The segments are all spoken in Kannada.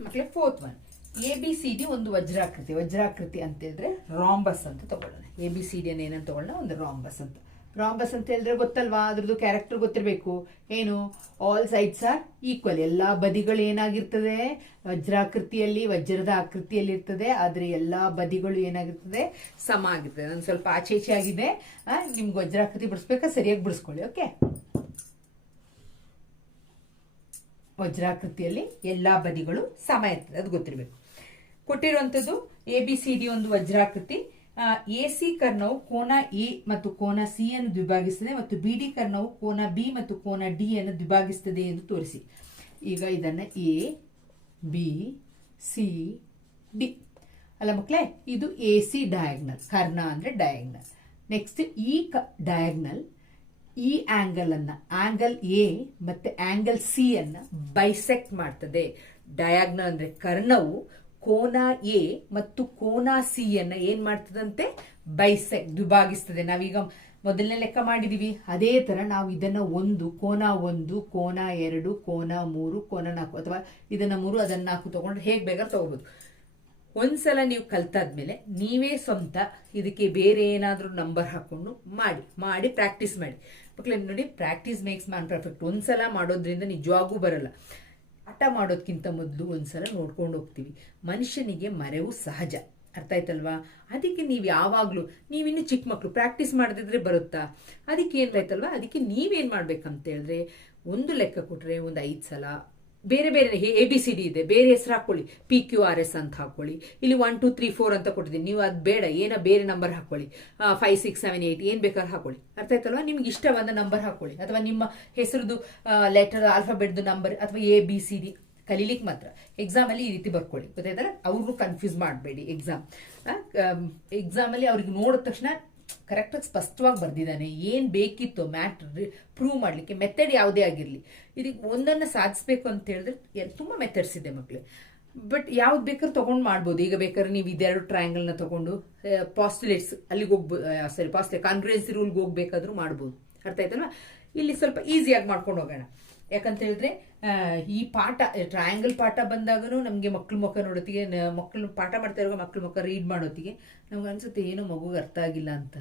ಮಕ್ಕಳೇ fourth one A B C D ಒಂದು ವಜ್ರಾಕೃತಿ. ವಜ್ರಾಕೃತಿ ಅಂತ ಹೇಳಿದ್ರೆ ರಾಂಬಸ್ ಅಂತ ತಗೊಳ್ಳೋಣ. ಎ ಬಿ ಸಿ ಡಿ ಏನಂತ ತಗೊಳ್ಳೋಣ? ಒಂದು ರಾಂಬಸ್ ಅಂತ. ರಾಂಬಸ್ ಅಂತ ಹೇಳಿದ್ರೆ ಗೊತ್ತಲ್ವಾ? ಅದ್ರದ್ದು ಕ್ಯಾರೆಕ್ಟರ್ ಗೊತ್ತಿರಬೇಕು. ಏನು? ಆಲ್ ಸೈಡ್ಸ್ ಆರ್ ಈಕ್ವಲ್ ಎಲ್ಲ ಬದಿಗಳು ಏನಾಗಿರ್ತದೆ? ವಜ್ರಾಕೃತಿಯಲ್ಲಿ, ವಜ್ರದ ಆಕೃತಿಯಲ್ಲಿ ಇರ್ತದೆ. ಆದ್ರೆ ಎಲ್ಲಾ ಬದಿಗಳು ಏನಾಗಿರ್ತದೆ? ಸಮ ಆಗಿರ್ತದೆ. ನಾನು ಸ್ವಲ್ಪ ಆಚೆ ಆಗಿದೆ. ನಿಮ್ಗೆ ವಜ್ರಾಕೃತಿ ಬಿಡಿಸ್ಬೇಕಾ? ಸರಿಯಾಗಿ ಬಿಡಿಸ್ಕೊಳ್ಳಿ ಓಕೆ ವಜ್ರಾಕೃತಿಯಲ್ಲಿ ಎಲ್ಲಾ ಬದಿಗಳು ಸಮ ಇರ್ತದೆ ಅದು ಗೊತ್ತಿರಬೇಕು. ಕೊಟ್ಟಿರುವಂಥದ್ದು ಎ ಬಿ ಸಿ ಡಿ ಒಂದು ವಜ್ರಾಕೃತಿ. ಎ ಸಿ ಕರ್ಣವು ಕೋನ ಎ ಮತ್ತು ಕೋನ ಸಿ ಅನ್ನು ದ್ವಿಭಾಗಿಸ್ತದೆ ಮತ್ತು ಬಿ ಡಿ ಕರ್ಣವು ಕೋನ ಬಿ ಮತ್ತು ಕೋನ ಡಿ ಅನ್ನು ದ್ವಿಭಾಗಿಸ್ತದೆ ಎಂದು ತೋರಿಸಿ. ಈಗ ಇದನ್ನ ಎ ಬಿ ಸಿ ಡಿ ಅಲ್ಲ ಮಕ್ಕಳೇ, ಇದು ಎ ಸಿ ಡಯಾಗ್ನಲ್ ಕರ್ಣ ಅಂದ್ರೆ ಡಯಾಗ್ನಲ್ ನೆಕ್ಸ್ಟ್ ಈ ಡಯಾಗ್ನಲ್ ಈ ಆಂಗಲ್ ಅನ್ನ ಆಂಗಲ್ ಎ ಮತ್ತೆ ಆಂಗಲ್ ಸಿ ಅನ್ನ ಬೈಸೆಕ್ಟ್ ಮಾಡ್ತದೆ. ಡಯಾಗ್ನ ಅಂದ್ರೆ ಕರ್ಣವು ಕೋನ ಎ ಮತ್ತು ಕೋನ ಸಿ ಅನ್ನ ಏನ್ ಮಾಡ್ತದಂತೆ? ಬೈಸೆಕ್ಟ್ ದ್ವಿಭಾಗಿಸ್ತದೆ ನಾವೀಗ ಮೊದಲನೇ ಲೆಕ್ಕ ಮಾಡಿದೀವಿ. ಅದೇ ತರ ನಾವು ಇದನ್ನ ಒಂದು, ಕೋನ ಒಂದು, ಕೋನ ಎರಡು, ಕೋನ ಮೂರು, ಕೋನ ನಾಲ್ಕು ಅಥವಾ ಇದನ್ನ ಮೂರು, ಅದನ್ನ ನಾಲ್ಕು ತಗೊಂಡ್ರೆ ಹೇಗ್ ಬೇಕಾದ್ರೆ ತಗೋಬಹುದು ಒಂದ್ಸಲ ನೀವು ಕಲ್ತಾದ್ಮೇಲೆ ನೀವೇ ಸ್ವಂತ ಇದಕ್ಕೆ ಬೇರೆ ಏನಾದರೂ ನಂಬರ್ ಹಾಕೊಂಡು ಮಾಡಿ ಮಾಡಿ ಪ್ರಾಕ್ಟೀಸ್ ಮಾಡಿ. ಮಕ್ಕಳೇ ನೋಡಿ ಪ್ರಾಕ್ಟೀಸ್ ಮೇಕ್ಸ್ ಮ್ಯಾನ್ ಪರ್ಫೆಕ್ಟ್ ಒಂದ್ಸಲ ಮಾಡೋದ್ರಿಂದ ನಿಜವಾಗೂ ಬರಲ್ಲ. ಹಠ ಮಾಡೋದಕ್ಕಿಂತ ಮೊದಲು ಒಂದ್ಸಲ ನೋಡ್ಕೊಂಡು ಹೋಗ್ತೀವಿ. ಮನುಷ್ಯನಿಗೆ ಮರೆವು ಸಹಜ. ಅರ್ಥ ಆಯ್ತಲ್ವಾ? ಅದಕ್ಕೆ ನೀವು ಯಾವಾಗಲೂ ನೀವಿನ್ನು ಚಿಕ್ಕ ಮಕ್ಕಳು ಪ್ರಾಕ್ಟೀಸ್ ಮಾಡದಿದ್ರೆ ಬರುತ್ತಾ? ಅದಕ್ಕೆ ಏನಾಯ್ತಲ್ವಾ ಅದಕ್ಕೆ ನೀವೇನು ಮಾಡ್ಬೇಕಂತ ಹೇಳಿದ್ರೆ, ಒಂದು ಲೆಕ್ಕ ಕೊಟ್ಟರೆ ಒಂದು ಐದು ಸಲ ಬೇರೆ ಬೇರೆ ಎ ಬಿ ಸಿ ಡಿ ಇದೆ. ಬೇರೆ ಹೆಸರು ಹಾಕೊಳ್ಳಿ. ಪಿ ಕ್ಯೂ ಆರ್ ಎಸ್ ಅಂತ ಹಾಕೊಳ್ಳಿ. ಇಲ್ಲಿ ಒನ್ ಟು ತ್ರೀ ಫೋರ್ ಅಂತ ಕೊಟ್ಟಿದ್ದೀನಿ. ನೀವು ಅದು ಬೇಡ. ಏನೋ ಬೇರೆ ನಂಬರ್ ಹಾಕೊಳ್ಳಿ. ಫೈವ್ ಸಿಕ್ಸ್ ಸೆವೆನ್ ಏಯ್ಟ್ ಏನ್ ಬೇಕಾದ್ರೂ ಹಾಕೊಳ್ಳಿ. ಅರ್ಥ ಆಯ್ತಲ್ವಾ? ನಿಮ್ಗೆ ಇಷ್ಟವಾದ ನಂಬರ್ ಹಾಕೊಳ್ಳಿ. ಅಥವಾ ನಿಮ್ಮ ಹೆಸರುದು ಲೆಟರ್ ಆಲ್ಫಾಬೆಟ್ದು ನಂಬರ್ ಅಥವಾ ಎ ಬಿ ಸಿ ಡಿ ಕಲೀಲಿಕ್ಕೆ ಮಾತ್ರ. ಎಕ್ಸಾಮಲ್ಲಿ ಈ ರೀತಿ ಬರ್ಕೊಳ್ಳಿ. ಗೊತ್ತಾಯ್ತಾರೆ ಅವ್ರಿಗೂ ಕನ್ಫ್ಯೂಸ್ ಮಾಡಬೇಡಿ. ಎಕ್ಸಾಮ್ ಎಕ್ಸಾಮ್ ಅಲ್ಲಿ ಅವ್ರಿಗೆ ನೋಡಿದ ತಕ್ಷಣ ಕರೆಕ್ಟಾಗಿ ಸ್ಪಷ್ಟವಾಗಿ ಬರೆದಿದ್ದಾನೆ. ಏನು ಬೇಕಿತ್ತು ಮ್ಯಾಟ್ರ್ ಪ್ರೂವ್ ಮಾಡಲಿಕ್ಕೆ. ಮೆಥಡ್ ಯಾವುದೇ ಆಗಿರಲಿ. ಇದಕ್ಕೆ ಒಂದನ್ನು ಸಾಧಿಸ್ಬೇಕು ಅಂತ ಹೇಳಿದ್ರೆ ತುಂಬ ಮೆಥಡ್ಸ್ ಇದೆ ಮಕ್ಕಳು ಬಟ್ ಯಾವ್ದು ಬೇಕಾದ್ರೆ ತೊಗೊಂಡು ಮಾಡ್ಬೋದು. ಈಗ ಬೇಕಾದ್ರೆ ನೀವು ಇದೆರಡು ಟ್ರಯಾಂಗಲ್ನ ತೊಗೊಂಡು ಪಾಸ್ಟುಲೇಟ್ಸ್ ಅಲ್ಲಿಗೆ ಹೋಗ್ಬೋದು ಸಾರಿ ಪಾಸ್ಟುಲೇಟ್ ಕಾನ್ಗ್ರೆನ್ಸಿ ರೂಲ್ಗೆ ಹೋಗ್ಬೇಕಾದ್ರೂ ಮಾಡ್ಬೋದು. ಅರ್ಥ ಆಯ್ತಲ್ವಾ? ಇಲ್ಲಿ ಸ್ವಲ್ಪ ಈಸಿಯಾಗಿ ಮಾಡ್ಕೊಂಡು ಹೋಗೋಣ. ಯಾಕಂತ ಹೇಳಿದ್ರೆ ಈ ಪಾಠ ಟ್ರಯಾಂಗಲ್ ಪಾಠ ಬಂದಾಗನು ನಮಗೆ ಮಕ್ಳ ಮುಖ ನೋಡೋತ್ತಿಗೆ ಮಕ್ಕಳು ಪಾಠ ಮಾಡ್ತಾ ಇರೋ ಮಕ್ಳ ಮುಖ ರೀಡ್ ಮಾಡೋತ್ತಿಗೆ ನಮ್ಗೆ ಅನ್ಸುತ್ತೆ, ಏನೋ ಮಗುಗೆ ಅರ್ಥ ಆಗಿಲ್ಲ ಅಂತ.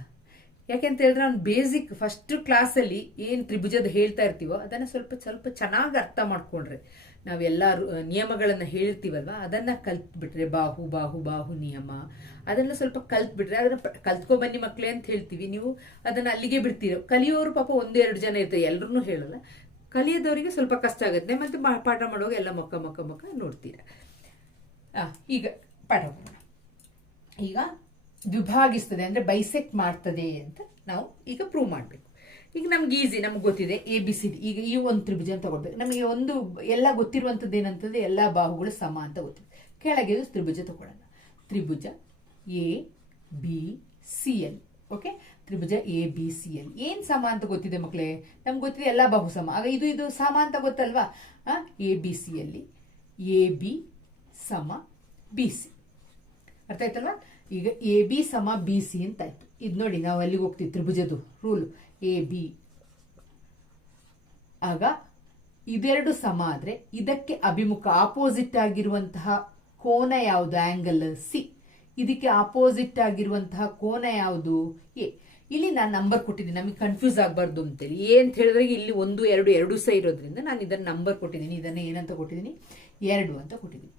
ಯಾಕೆಂತ ಹೇಳಿದ್ರೆ ಅವ್ನು ಬೇಸಿಕ್ ಫಸ್ಟ್ ಕ್ಲಾಸಲ್ಲಿ ಏನು ತ್ರಿಭುಜದ ಹೇಳ್ತಾ ಇರ್ತೀವೋ ಅದನ್ನು ಸ್ವಲ್ಪ ಸ್ವಲ್ಪ ಚೆನ್ನಾಗಿ ಅರ್ಥ ಮಾಡ್ಕೊಂಡ್ರೆ. ನಾವೆಲ್ಲ ನಿಯಮಗಳನ್ನು ಹೇಳ್ತೀವಲ್ವ? ಅದನ್ನು ಕಲ್ತ್ಬಿಟ್ರೆ ಬಾಹು ಬಾಹು ಬಾಹು ನಿಯಮ. ಅದನ್ನು ಸ್ವಲ್ಪ ಕಲ್ತ್ಬಿಟ್ರೆ, ಅದನ್ನು ಕಲ್ತ್ಕೊ ಬನ್ನಿ ಮಕ್ಕಳೇ ಅಂತ ಹೇಳ್ತೀವಿ. ನೀವು ಅದನ್ನು ಅಲ್ಲಿಗೆ ಬಿಡ್ತೀರೋ. ಕಲಿಯೋರು ಪಾಪ ಒಂದೆರಡು ಜನ ಇರ್ತಾರೆ ಎಲ್ಲರೂ ಹೇಳಲ್ಲ. ಕಲಿಯದವರಿಗೆ ಸ್ವಲ್ಪ ಕಷ್ಟ ಆಗುತ್ತೆ. ಮತ್ತೆ ಪಾಠ ಮಾಡುವಾಗ ಎಲ್ಲ ಮೊಕ್ಕ ಮೊಕ್ಕ ಮೊಕ್ಕ ನೋಡ್ತೀರ. ಈಗ ಪಾಠ ಈಗ ದ್ವಿಭಾಗಿಸ್ತದೆ ಅಂದ್ರೆ ಬೈಸೆಕ್ಟ್ ಮಾಡ್ತದೆ ಅಂತ ನಾವು ಈಗ ಪ್ರೂವ್ ಮಾಡಬೇಕು. ಈಗ ನಮ್ಗೆ ಈಸಿ ನಮ್ಗೆ ಗೊತ್ತಿದೆ ಎ ಬಿ ಸಿ ಡಿ ಈಗ ಈ ಒಂದು ತ್ರಿಭುಜ ತಗೊಳ್ಬೇಕು. ನಮಗೆ ಒಂದು, ಎಲ್ಲ ಗೊತ್ತಿರುವಂಥದ್ದು ಏನಂತಂದರೆ ಎಲ್ಲ ಬಾಹುಗಳು ಸಮ ಅಂತ ಗೊತ್ತಿದೆ. ಕೆಳಗೆ ತ್ರಿಭುಜ ತಗೊಳ್ಳೋಣ. ತ್ರಿಭುಜ A B C L okay Tribhuja A B C L ಏನು ಸಮ ಅಂತ ಗೊತ್ತಿದೆ ಮಕ್ಕಳೇ ನಮ್ಗೆ ಗೊತ್ತಿದೆ ಎಲ್ಲ ಬಾಹು ಸಮ. ಆಗ ಇದು ಇದು ಸಮ ಅಂತ ಗೊತ್ತಲ್ವಾ? ಎ ಬಿ ಸಿ ಅಲ್ಲಿ ಎ ಬಿ ಸಮ ಬಿ ಸಿ ಅರ್ಥ ಆಯ್ತಲ್ವಾ? ಈಗ ಎ ಬಿ ಸಮ ಬಿ ಸಿ ಅಂತ ಆಯ್ತು. ಇದು ನೋಡಿ, ನಾವು ಅಲ್ಲಿಗೆ ಹೋಗ್ತೀವಿ, ತ್ರಿಭುಜದ್ದು ರೂಲ್ ಎ ಬಿ ಆಗ ಇದೆರಡು ಸಮ ಆದ್ರೆ ಇದಕ್ಕೆ ಅಭಿಮುಖ ಆಪೋಸಿಟ್ ಆಗಿರುವಂತಹ ಕೋನ ಯಾವುದು? ಆಂಗಲ್ ಸಿ ಇದಕ್ಕೆ ಆಪೋಸಿಟ್ ಆಗಿರುವಂತಹ ಕೋನ ಯಾವುದು? ಎ ಇಲ್ಲಿ ನಾನು ನಂಬರ್ ಕೊಟ್ಟಿದ್ದೀನಿ. ನಮಗೆ ಕನ್ಫ್ಯೂಸ್ ಆಗಬಾರ್ದು ಅಂತೇಳಿ. ಏನು ಅಂತ ಹೇಳಿದ್ರೆ ಇಲ್ಲಿ ಒಂದು, ಎರಡು ಎರಡು ಸಹ ಇರೋದ್ರಿಂದ ನಾನು ಇದನ್ನ ನಂಬರ್ ಕೊಟ್ಟಿದ್ದೀನಿ. ಇದನ್ನ ಏನಂತ ಕೊಟ್ಟಿದ್ದೀನಿ? ಎರಡು ಅಂತ ಕೊಟ್ಟಿದ್ದೀನಿ.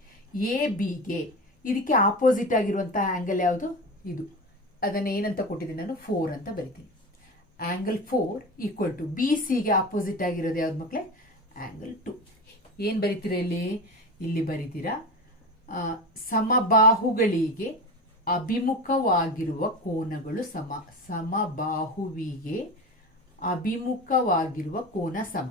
ಎ ಬಿಗೆ ಇದಕ್ಕೆ ಆಪೋಸಿಟ್ ಆಗಿರುವಂತಹ ಆಂಗಲ್ ಯಾವುದು? ಇದು. ಅದನ್ನು ಏನಂತ ಕೊಟ್ಟಿದ್ದೀನಿ ನಾನು? ಫೋರ್ ಅಂತ ಬರಿತೀನಿ. Angle four equal to B ಸಿಗೆ ಆಪೋಸಿಟ್ ಆಗಿರೋದು ಯಾವ್ದು ಮಕ್ಕಳೇ ಆಂಗಲ್ ಟು ಏನು ಬರಿತೀರಾ ಇಲ್ಲಿ? ಇಲ್ಲಿ ಬರಿತೀರಾ ಸಮಬಾಹುಗಳಿಗೆ ಅಭಿಮುಖವಾಗಿರುವ ಕೋನಗಳು ಸಮ, ಸಮಬಾಹುವಿಗೆ ಅಭಿಮುಖವಾಗಿರುವ ಕೋನ ಸಮ.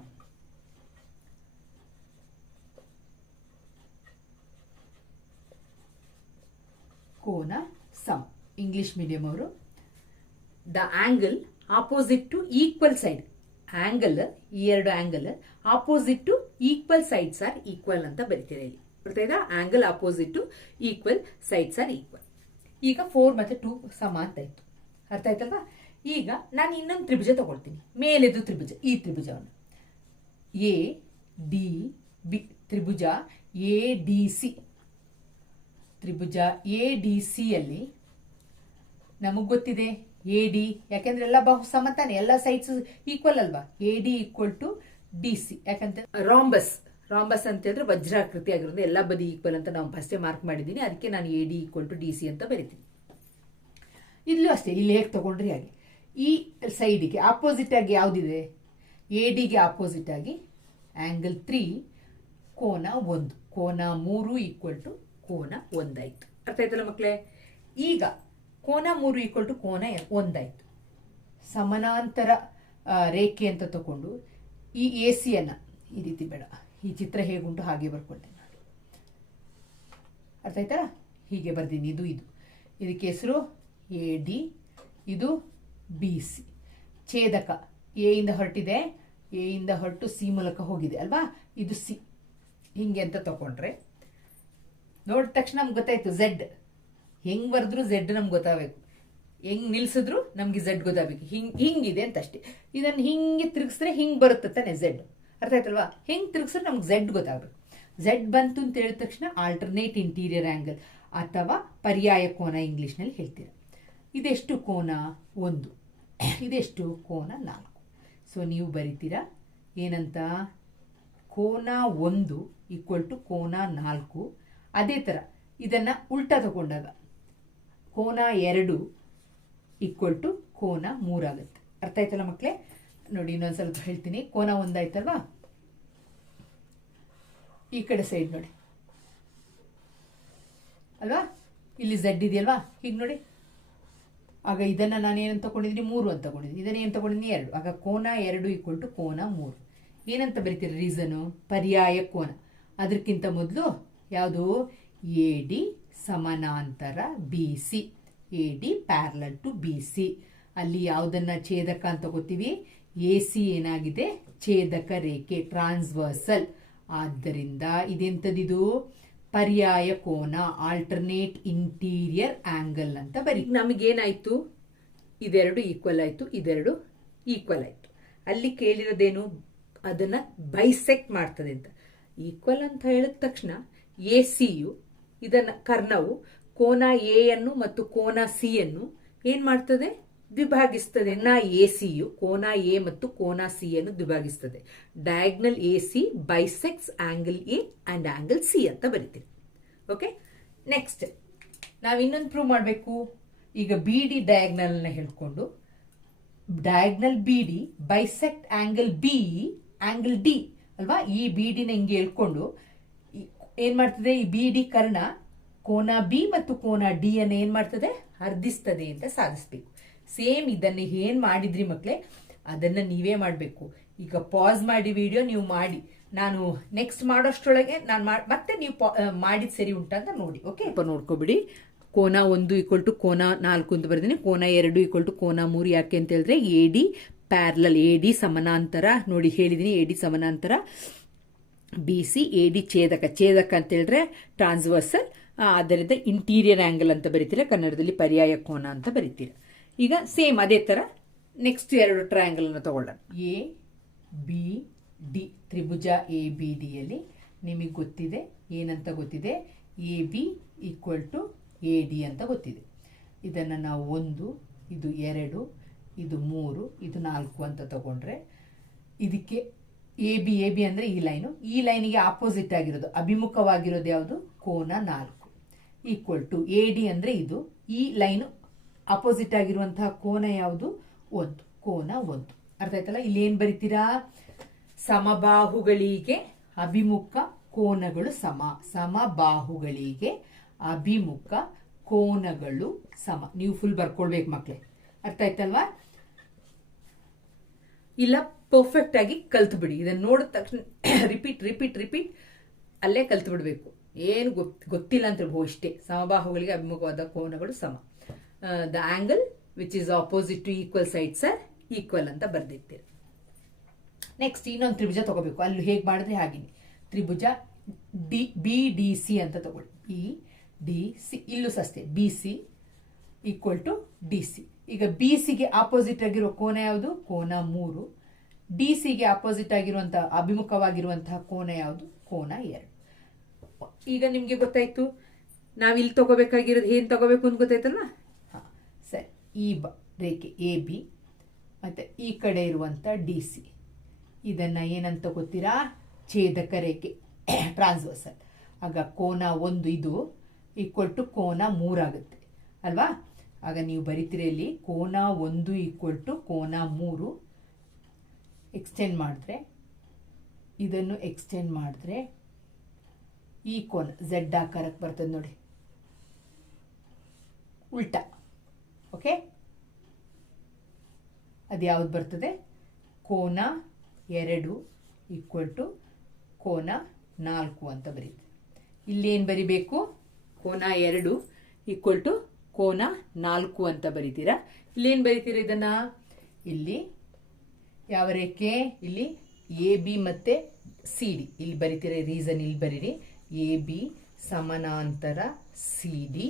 ಕೋನ ಸಮ. ಇಂಗ್ಲಿಷ್ ಮೀಡಿಯಂ ಅವರು. The angle opposite to equal side angle ಈ ಎರಡು angle opposite to equal sides are equal ಅಂತ ಬರಿತೀರಾ ಇಲ್ಲಿ. ಬರ್ತಾ ಇದೆ angle opposite to equal sides are equal ಈಗ ಫೋರ್ ಮತ್ತೆ ಟೂ ಸಮ ಅಂತ ಇತ್ತು. ಅರ್ಥ ಆಯ್ತಲ್ವಾ? ಈಗ ನಾನು ಇನ್ನೊಂದು ತ್ರಿಭುಜ ತಗೊಳ್ತೀನಿ. ಮೇಲೆದು ತ್ರಿಭುಜ, ಈ ತ್ರಿಭುಜವನ್ನು. ಎ ಡಿ ಬಿ ತ್ರಿಭುಜ ಎ ಡಿ ಸಿ ತ್ರಿಭುಜ ಎ ಡಿ ಸಿಯಲ್ಲಿ ನಮಗ್ ಗೊತ್ತಿದೆ ಎ ಡಿ ಯಾಕೆಂದ್ರೆ ಎಲ್ಲ ಬಹು ಸಮತಾನೆ ಎಲ್ಲ ಸೈಡ್ಸ್ ಈಕ್ವಲ್ ಅಲ್ವಾ? A D equal to D C ಯಾಕಂತ ರಾಂಬಸ್ ರಾಂಬಸ್ ಅಂತ ಹೇಳಿದ್ರೆ ವಜ್ರಾಕೃತಿ ಆಗಿರೋದು ಎಲ್ಲ ಬದಿ ಈಕ್ವಲ್ ಅಂತ ನಾವು ಫಸ್ಟೇ ಮಾರ್ಕ್ ಮಾಡಿದ್ದೀನಿ ಅದಕ್ಕೆ ನಾನು A D equal to D C ಅಂತ ಬರಿತೀನಿ. ಇಲ್ಲೂ ಅಷ್ಟೇ ಇಲ್ಲಿ ಹೇಗೆ ತಗೊಂಡ್ರಿ ಹಾಗೆ. ಈ ಸೈಡಿಗೆ ಆಪೋಸಿಟ್ ಆಗಿ ಯಾವುದಿದೆ? ಎ ಡಿಗೆ ಆಪೋಸಿಟ್ ಆಗಿ ಆ್ಯಂಗಲ್ ತ್ರೀ ಕೋನ ಒಂದು. ಕೋನ ಮೂರು ಈಕ್ವಲ್ ಟು ಕೋನ ಒಂದಾಯ್ತು. ಅರ್ಥ ಆಯ್ತಲ್ಲ ಮಕ್ಕಳೇ ಈಗ ಕೋನ ಮೂರು ಈಕ್ವಲ್ ಟು ಕೋನ ಒಂದಾಯ್ತು. ಸಮಾನಾಂತರ ರೇಖೆ ಅಂತ ತಗೊಂಡು ಈ ಎ ಸಿಯನ್ನು ಈ ರೀತಿ ಬೇಡ. ಈ ಚಿತ್ರ ಹೇಗುಂಟು ಹಾಗೆ ಬರ್ಕೊಳ್ತೇನೆ ನಾನು. ಅರ್ಥ ಆಯ್ತಾ ಹೀಗೆ ಬರ್ದೀನಿ. ಇದು ಇದು. ಇದಕ್ಕೆ ಹೆಸರು ಎ ಡಿ ಇದು ಬಿ ಸಿ ಛೇದಕ ಎ ಇಂದ ಹೊರಟಿದೆ ಎ ಇಂದ ಹೊರಟು ಸಿ ಮೂಲಕ ಹೋಗಿದೆ, ಅಲ್ವಾ? ಇದು ಸಿ ಹಿಂಗೆ ಅಂತ ತಗೊಂಡ್ರೆ ನೋಡಿದ ತಕ್ಷಣ ನಮ್ಗೆ ಗೊತ್ತಾಯ್ತು ಝೆಡ್ ಹೆಂಗ್ ಬರೆದ್ರು ಝೆಡ್ ನಮ್ಗೆ ಗೊತ್ತಾಗಬೇಕು. ಹೆಂಗ್ ನಿಲ್ಸಿದ್ರು ನಮ್ಗೆ ಝೆಡ್ ಗೊತ್ತಾಗಬೇಕು. ಹಿಂಗ್, ಹಿಂಗಿದೆ ಅಂತ ಅಷ್ಟೇ ಇದನ್ನ ಹಿಂಗೆ ತಿರುಗಿಸಿದ್ರೆ ಹಿಂಗ್ ಬರುತ್ತೆ ತಾನೆ ಝೆಡ್ ಅರ್ಥ ಆಯ್ತಲ್ವಾ? ಹೆಂಗ್ ತಿರುಗಿಸಿದ್ರೆ ನಮ್ಗೆ ಝೆಡ್ ಗೊತ್ತಾಗಬೇಕು. ಝೆಡ್ ಬಂತು ಅಂತ ಹೇಳಿದ ತಕ್ಷಣ ಆಲ್ಟರ್ನೇಟ್ ಇಂಟೀರಿಯರ್ ಆ್ಯಂಗಲ್ ಅಥವಾ ಪರ್ಯಾಯ ಕೋನ ಇಂಗ್ಲೀಷ್ನಲ್ಲಿ ಹೇಳ್ತೀರ. ಇದೆಷ್ಟು ಕೋನ? ಒಂದು. ಇದೆಷ್ಟು? ಕೋನ ನಾಲ್ಕು. ಸೊ ನೀವು ಬರಿತೀರಾ? ಏನಂತ? ಕೋನ ಒಂದು ಈಕ್ವಲ್ ಟು ಕೋನ ನಾಲ್ಕು. ಅದೇ ಥರ ಇದನ್ನು ಉಲ್ಟಾ ತಗೊಂಡಾಗ ಕೋನ ಎರಡು ಈಕ್ವಲ್ ಟು ಕೋನ ಮೂರಾಗುತ್ತೆ ಅರ್ಥ ಆಯ್ತಲ್ಲ ಮಕ್ಕಳೇ ನೋಡಿ ಇನ್ನೊಂದು ಸ್ವಲ್ಪ ಹೇಳ್ತೀನಿ. ಕೋನ ಒಂದಾಯ್ತಲ್ವಾ ಈ ಕಡೆ ಸೈಡ್ ನೋಡಿ. ಅಲ್ವಾ? ಇಲ್ಲಿ ಝಡ್ ಇದೆಯಲ್ವಾ? ಹೀಗೆ ನೋಡಿ. ಆಗ ಇದನ್ನ ನಾನು ಏನಂತ ತಗೊಂಡಿದ್ದೀನಿ? ಮೂರು ಅಂತ ತಗೊಂಡಿದ್ದೀನಿ. ಇದನ್ನ ಏನು ತಗೊಂಡಿದ್ದೀನಿ? ಎರಡು. ಆಗ ಕೋನ ಎರಡು ಈಕ್ವಲ್ ಟು ಕೋನ ಮೂರು. ಏನಂತ ಬರೀತೀರಿ ರೀಸನು ಪರ್ಯಾಯ ಕೋನ. ಅದಕ್ಕಿಂತ ಮೊದಲು ಯಾವುದು? ಎ ಡಿ ಸಮಾನಾಂತರ B C. A D parallel to B C. ಅಲ್ಲಿ ಯಾವುದನ್ನ ಛೇದಕ ಅಂತ ತಗೋತೀವಿ ಎ ಸಿ ಏನಾಗಿದೆ? ಛೇದಕ ರೇಖೆ ಟ್ರಾನ್ಸ್ವರ್ಸಲ್ ಆದ್ದರಿಂದ ಇದೆಂತದಿದು? ಪರ್ಯಾಯ ಕೋನ ಆಲ್ಟರ್ನೇಟ್ ಇಂಟೀರಿಯರ್ ಆಂಗಲ್ ಅಂತ ಬರಿ. ನಮಗೇನಾಯಿತು? ಇದೆರಡು ಈಕ್ವಲ್ ಆಯ್ತು, ಇದೆರಡು ಈಕ್ವಲ್ ಆಯ್ತು. ಅಲ್ಲಿ ಕೇಳಿರೋದೇನು? ಅದನ್ನ ಬೈಸೆಕ್ಟ್ ಮಾಡ್ತದೆ ಅಂತ. ಈಕ್ವಲ್ ಅಂತ ಹೇಳಿದ ತಕ್ಷಣ ಎ ಸಿಯು ಇದನ್ನ ಕರ್ಣವು, ಕೋನ ಎ ಅನ್ನು ಮತ್ತು ಕೋನ ಸಿ ಅನ್ನು ಏನ್ ಮಾಡ್ತದೆ? ದ್ವಿಭಾಗಿಸ್ತದೆ ನಾ ಎ ಸಿಯು ಕೋನ ಎ ಮತ್ತು ಕೋನ ಸಿ ಅನ್ನು ದ್ವಿಭಾಗಿಸ್ತದೆ diagonal A C bisects angle A and angle C ಅಂತ ಬರಿತೀವಿ. ಓಕೆ ನೆಕ್ಸ್ಟ್ ನಾವು ಇನ್ನೊಂದು ಪ್ರೂವ್ ಮಾಡಬೇಕು. ಈಗ ಬಿ ಡಿ ಡಯಾಗ್ನಲ್ನ ಹೇಳ್ಕೊಂಡು. Diagonal B D bisect angle B angle D. ಅಲ್ವಾ? ಈ ಬಿ ಡಿನ ಹಿಂಗೆ ಹೇಳ್ಕೊಂಡು ಏನ್ ಮಾಡ್ತದೆ? ಈ ಬಿ ಡಿ ಕರ್ಣ ಕೋನ ಬಿ ಮತ್ತು ಕೋನ ಡಿ ಅನ್ನ ಏನ್ ಮಾಡ್ತದೆ? ಅರ್ಧಿಸ್ತದೆ ಅಂತ ಸಾಧಿಸ್ಬೇಕು. ಸೇಮ್ ಇದನ್ನ ಏನ್ ಮಾಡಿದ್ರಿ ಮಕ್ಕಳೇ ಅದನ್ನ ನೀವೇ ಮಾಡಬೇಕು. ಈಗ ಪಾಸ್ ಮಾಡಿ ವಿಡಿಯೋ ನೀವು ಮಾಡಿ. ನಾನು ನೆಕ್ಸ್ಟ್ ಮಾಡೋಷ್ಟ್ರೊಳಗೆ ನಾನು ಮತ್ತೆ ನೀವು ಮಾಡಿದ ಸರಿ ಉಂಟಂತ ನೋಡಿ ಓಕೆ ನೋಡ್ಕೊಬಿಡಿ. ಕೋನ ಒಂದು ಈಕ್ವಲ್ ಟು ಕೋನ ನಾಲ್ಕು ಅಂತ ಬರ್ತೀನಿ ಕೋನ ಎರಡು ಈಕ್ವಲ್ ಟು ಕೋನ ಮೂರು ಯಾಕೆ ಅಂತ ಹೇಳಿದ್ರೆ A D parallel A D ಸಮಾನಾಂತರ. ನೋಡಿ ಹೇಳಿದ್ದೀನಿ ಎ ಡಿ ಸಮಾನಾಂತರ. ಬಿ ಸಿ ಎ ಡಿ ಛೇದಕ. ಛೇದಕ ಅಂತ ಹೇಳಿದ್ರೆ ಟ್ರಾನ್ಸ್ವರ್ಸಲ್ ಆದ್ದರಿಂದ ಇಂಟೀರಿಯರ್ ಆ್ಯಂಗಲ್ ಅಂತ ಬರಿತೀರ, ಕನ್ನಡದಲ್ಲಿ ಪರ್ಯಾಯ ಕೋನ ಅಂತ ಬರೀತೀರ. ಈಗ ಸೇಮ್ ಅದೇ ಥರ ನೆಕ್ಸ್ಟ್ ಎರಡು ಟ್ರಯಾಂಗಲ್ ಅನ್ನು ತಗೊಳ್ಳೋಣ. ಎ ಬಿ ಡಿ ತ್ರಿಭುಜ ಎ ಬಿ ಡಿಯಲ್ಲಿ ನಿಮಗೆ ಗೊತ್ತಿದೆ, ಏನಂತ ಗೊತ್ತಿದೆ? A B equal to A D ಅಂತ ಗೊತ್ತಿದೆ. ಇದನ್ನು ನಾವು ಒಂದು, ಇದು ಎರಡು, ಇದು ಮೂರು, ಇದು ನಾಲ್ಕು ಅಂತ ತಗೊಂಡ್ರೆ ಇದಕ್ಕೆ ಎ ಬಿ ಎ ಬಿ ಅಂದರೆ ಈ ಲೈನು. ಈ ಲೈನಿಗೆ ಆಪೋಸಿಟ್ ಆಗಿರೋದು. ಅಭಿಮುಖವಾಗಿರೋದು ಯಾವುದು? ಕೋನ ನಾಲ್ಕು. ಈಕ್ವಲ್ ಟು ಎ ಡಿ ಅಂದರೆ ಇದು. ಈ ಲೈನು ಅಪೋಸಿಟ್ ಆಗಿರುವಂತಹ ಕೋನ ಯಾವುದು? ಒಂದು. ಕೋನ ಒಂದು. ಅರ್ಥ ಆಯ್ತಲ್ಲ? ಇಲ್ಲಿ ಏನ್ ಬರೀತೀರಾ? ಸಮಬಾಹುಗಳಿಗೆ ಅಭಿಮುಖ ಕೋನಗಳು ಸಮ. ಸಮಬಾಹುಗಳಿಗೆ ಅಭಿಮುಖ ಕೋನಗಳು ಸಮ. ನೀವು ಫುಲ್ ಬರ್ಕೊಳ್ಬೇಕು ಮಕ್ಕಳೇ ಅರ್ಥ ಆಯ್ತಲ್ವಾ? ಇಲ್ಲ ಪರ್ಫೆಕ್ಟ್ ಆಗಿ ಕಲ್ತು ಬಿಡಿ ಇದನ್ನ ನೋಡಿದ ತಕ್ಷಣ ರಿಪೀಟ್ ರಿಪೀಟ್ ರಿಪೀಟ್ ಅಲ್ಲೇ ಕಲ್ತು ಬಿಡಬೇಕು ಏನು ಗೊತ್ ಗೊತ್ತಿಲ್ಲ ಅಂತ ಹೇಳ್ಬೋ ಇಷ್ಟೇ. ಸಮಬಾಹುಗಳಿಗೆ ಅಭಿಮುಖವಾದ ಕೋನಗಳು ಸಮ. The angle which is opposite to equal sides are equal ಅಂತ ಬರೆದಿರ್ತೀರಿ. ನೆಕ್ಸ್ಟ್ ಇನ್ನೊಂದು ತ್ರಿಭುಜ ತಗೋಬೇಕು. ಅಲ್ಲಿ ಹೇಗೆ ಮಾಡಿದ್ರೆ ಹಾಗೇನೆ. ತ್ರಿಭುಜ ಡಿ ಬಿ ಡಿ ಸಿ ಅಂತ ತಗೊಳ್ಳಿ. ಬಿ ಡಿ ಸಿ ಇಲ್ಲೂ ಸಸ್ತೆ. B C equal to D C ಈಗ ಬಿ ಸಿಗೆ ಆಪೋಸಿಟ್ ಆಗಿರೋ ಕೋನ ಯಾವುದು? ಕೋನ ಮೂರು. ಡಿ ಸಿಗೆ ಅಪೋಸಿಟ್ ಆಗಿರುವಂತಹ ಅಭಿಮುಖವಾಗಿರುವಂತಹ ಕೋನ ಯಾವುದು? ಕೋನ ಎರಡು. ಈಗ ನಿಮಗೆ ಗೊತ್ತಾಯ್ತು, ನಾವಿಲ್ಲಿ ತಗೋಬೇಕಾಗಿರೋದು ಏನು ತಗೋಬೇಕು ಅಂತ ಗೊತ್ತಾಯ್ತಲ್ಲ? ಸರಿ. ಈ ಬ, ರೇಖೆ ಎ, ಬಿ, ಮತ್ತು ಈ ಕಡೆ ಇರುವಂಥ ಡಿ ಸಿ ಇದನ್ನು ಏನಂತ ಗೊತ್ತೀರಾ? ಛೇದಕ ರೇಖೆ, ಟ್ರಾನ್ಸ್ವರ್ಸಲ್. ಆಗ ಕೋನ ಒಂದು ಇದು ಈಕ್ವಲ್ ಟು ಕೋನ ಮೂರಾಗುತ್ತೆ ಅಲ್ವಾ? ಆಗ ನೀವು ಬರಿತೀರಿ ಇಲ್ಲಿ ಕೋನ ಒಂದು ಈಕ್ವಲ್ ಟು ಕೋನ ಮೂರು ಎಕ್ಸ್ಟೆಂಡ್ ಮಾಡಿದ್ರೆ, ಇದನ್ನು ಎಕ್ಸ್ಟೆಂಡ್ ಮಾಡಿದ್ರೆ ಈ ಕೋನ ಝೆಡ್ ಆಕಾರಕ್ಕೆ ಬರ್ತದೆ ನೋಡಿ. ಉಲ್ಟಾ. ಓಕೆ ಅದು ಯಾವ್ದು ಬರ್ತದೆ? ಕೋನ ಎರಡು ಈಕ್ವಲ್ ಟು ಕೋನ ನಾಲ್ಕು ಅಂತ ಬರೀತೀವಿ ಇಲ್ಲೇನು ಬರಿಬೇಕು? ಕೋನ ಎರಡು ಈಕ್ವಲ್ ಟು ಕೋನ ನಾಲ್ಕು ಅಂತ ಬರಿತೀರಾ? ಇಲ್ಲೇನು ಬರಿತೀರಾ ಇದನ್ನು? ಇಲ್ಲಿ ಯಾವ ರೇಖೆ? ಇಲ್ಲಿ ಎ ಬಿ ಮತ್ತು ಸಿ ಡಿ ಇಲ್ಲಿ ಬರಿತೀರ ರೀಸನ್ ಇಲ್ಲಿ ಬರೀರಿ. ಎ ಬಿ ಸಮಾನಾಂತರ ಸಿ ಡಿ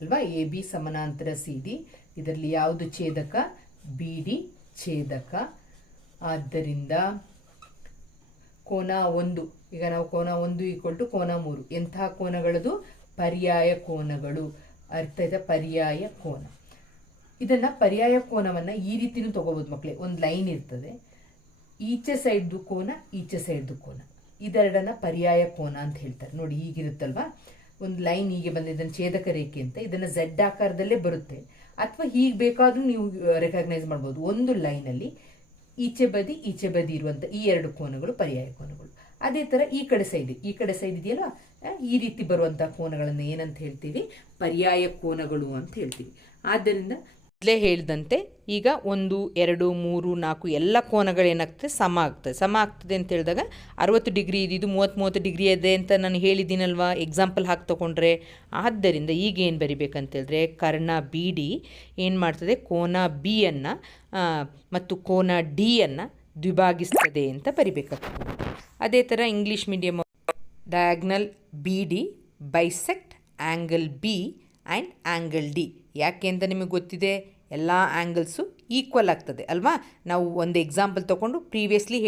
ಅಲ್ವಾ? ಎ ಬಿ ಸಮಾನಾಂತರ ಸಿ ಡಿ ಇದರಲ್ಲಿ ಯಾವುದು ಛೇದಕ? ಬಿ ಡಿ ಛೇದಕ. ಆದ್ದರಿಂದ ಕೋನ ಒಂದು. ಈಗ ನಾವು ಕೋನ ಒಂದು ಈಕ್ವಲ್ ಟು ಕೋನ ಮೂರು. ಎಂತಹ ಕೋನಗಳದು? ಪರ್ಯಾಯ ಕೋನಗಳು. ಅರ್ಥ ಆಯ್ತಾ ಪರ್ಯಾಯ ಕೋನ. ಇದನ್ನ ಪರ್ಯಾಯ ಕೋನವನ್ನ ಈ ರೀತಿನೂ ತಗೋಬಹುದು ಮಕ್ಕಳೇ ಒಂದು ಲೈನ್ ಇರ್ತದೆ. ಈಚೆ ಸೈಡ್ದು ಕೋನ, ಈಚೆ ಸೈಡ್ದು ಕೋನ. ಇದೆರಡನ್ನ ಪರ್ಯಾಯ ಕೋನ ಅಂತ ಹೇಳ್ತಾರೆ. ನೋಡಿ, ಹೀಗಿರುತ್ತಲ್ವಾ? ಒಂದು ಲೈನ್ ಹೀಗೆ ಬಂದಿದ್ದನ್ನು ಛೇದಕ ರೇಖೆ ಅಂತ. ಇದನ್ನ ಝೆಡ್ ಆಕಾರದಲ್ಲೇ ಬರುತ್ತೆ. ಅಥವಾ ಹೀಗೆ ಬೇಕಾದರೂ ನೀವು ರೆಕಗ್ನೈಸ್ ಮಾಡ್ಬೋದು. ಒಂದು ಲೈನಲ್ಲಿ ಈಚೆ ಬದಿ ಈಚೆ ಬದಿ ಇರುವಂತ ಈ ಎರಡು ಕೋನಗಳು ಪರ್ಯಾಯ ಕೋನಗಳು. ಅದೇ ತರ ಈ ಕಡೆ ಸೈಡ್ ಈ ಕಡೆ ಸೈಡ್ ಇದೆಯಲ್ಲ ಈ ರೀತಿ ಬರುವಂತಹ ಕೋನಗಳನ್ನು ಏನಂತ ಹೇಳ್ತೀವಿ? ಪರ್ಯಾಯ ಕೋನಗಳು ಅಂತ ಹೇಳ್ತೀವಿ. ಆದ್ದರಿಂದ ಮೊದಲೇ ಹೇಳಿದಂತೆ ಈಗ ಒಂದು, ಎರಡು, ಮೂರು, ನಾಲ್ಕು ಎಲ್ಲ ಕೋನಗಳೇನಾಗ್ತದೆ ಸಮ ಆಗ್ತದೆ. ಸಮ ಆಗ್ತದೆ ಅಂತ ಹೇಳಿದಾಗ ಅರವತ್ತು ಡಿಗ್ರಿ ಇದ್ದಿದ್ದು ಮೂವತ್ತು ಮೂವತ್ತು ಡಿಗ್ರಿ ಇದೆ ಅಂತ ನಾನು ಹೇಳಿದ್ದೀನಲ್ವಾ? ಎಕ್ಸಾಂಪಲ್ ಹಾಕಿ ತೊಗೊಂಡ್ರೆ. ಆದ್ದರಿಂದ ಈಗ ಏನು ಬರಿಬೇಕಂತೇಳಿದ್ರೆ ಕರ್ಣ ಬಿ ಡಿ ಏನು ಮಾಡ್ತದೆ? ಕೋನ ಬಿಯನ್ನು ಮತ್ತು ಕೋನ ಡಿಯನ್ನು ದ್ವಿಭಾಗಿಸ್ತದೆ ಅಂತ ಬರಿಬೇಕಾಗ್ತದೆ. ಅದೇ ಥರ English medium diagonal B D bisect angle B and angle D ಯಾಕೆ ಅಂತ ನಿಮಗೆ ಗೊತ್ತಿದೆ? ಎಲ್ಲ ಆ್ಯಂಗಲ್ಸು ಈಕ್ವಲ್ ಆಗ್ತದೆ, ಅಲ್ವಾ? ನಾವು ಒಂದು ಎಕ್ಸಾಂಪಲ್ ತೊಗೊಂಡು ಪ್ರೀವಿಯಸ್ಲಿ